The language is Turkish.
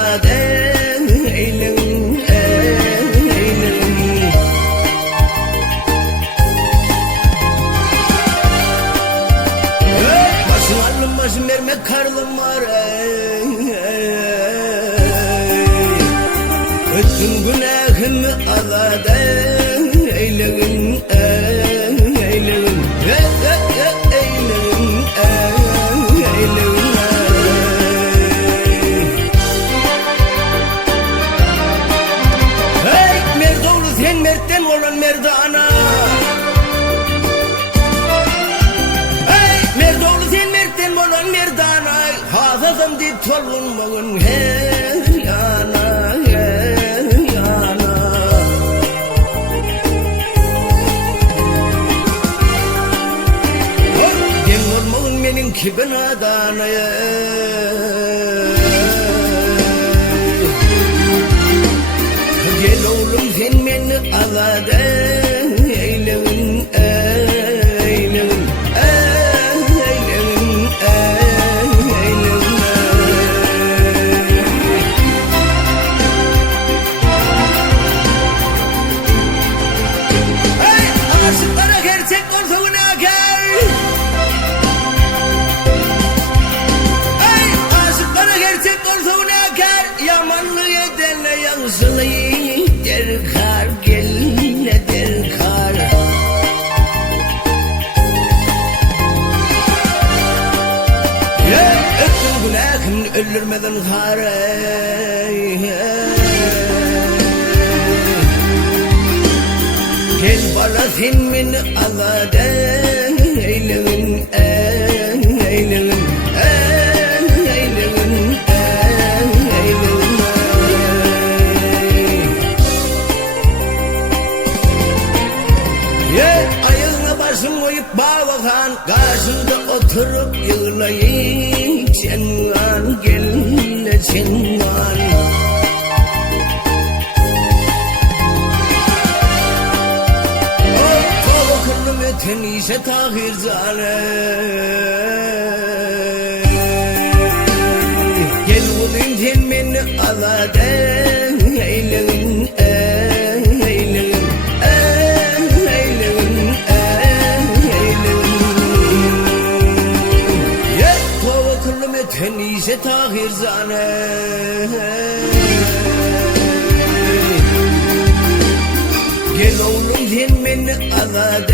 azat eýlegin, eýlegin. Başın alınmaz mermek karlım var, öttün günahını azat eýlegin, eýlegin, eýlegin, eýlegin. Hey, merdoğlu sen mertten olan merdana. Hey, merdoğlu sen mertten olan merdana. Hafızam deyip tolunmağın her yana, her yana. Den olmağın menin kibin adanaya. Gel oğlum sen beni azat eýlegin, eýlegin, eýlegin, eýlegin. Hey, aşıklara gerçek ortağına gel. Hey, aşıklara gerçek ortağına gel. Yamanlığı edenle yansılı derkar, geline derkar. Öttün günahını öldürmeden kare. Gel bana sen beni azat eýlegin, eýlegin, eýlegin, eýlegin. Ayağına başım koyup bağlakan, karşında oturup yığılayım. Çengan geline çengan. Kolu kırlım öten ise tahir zane. Gel bulayım sen beni azat eýlegin, eýlegin. Tenise tahir zane. Gel oğlum sen beni azat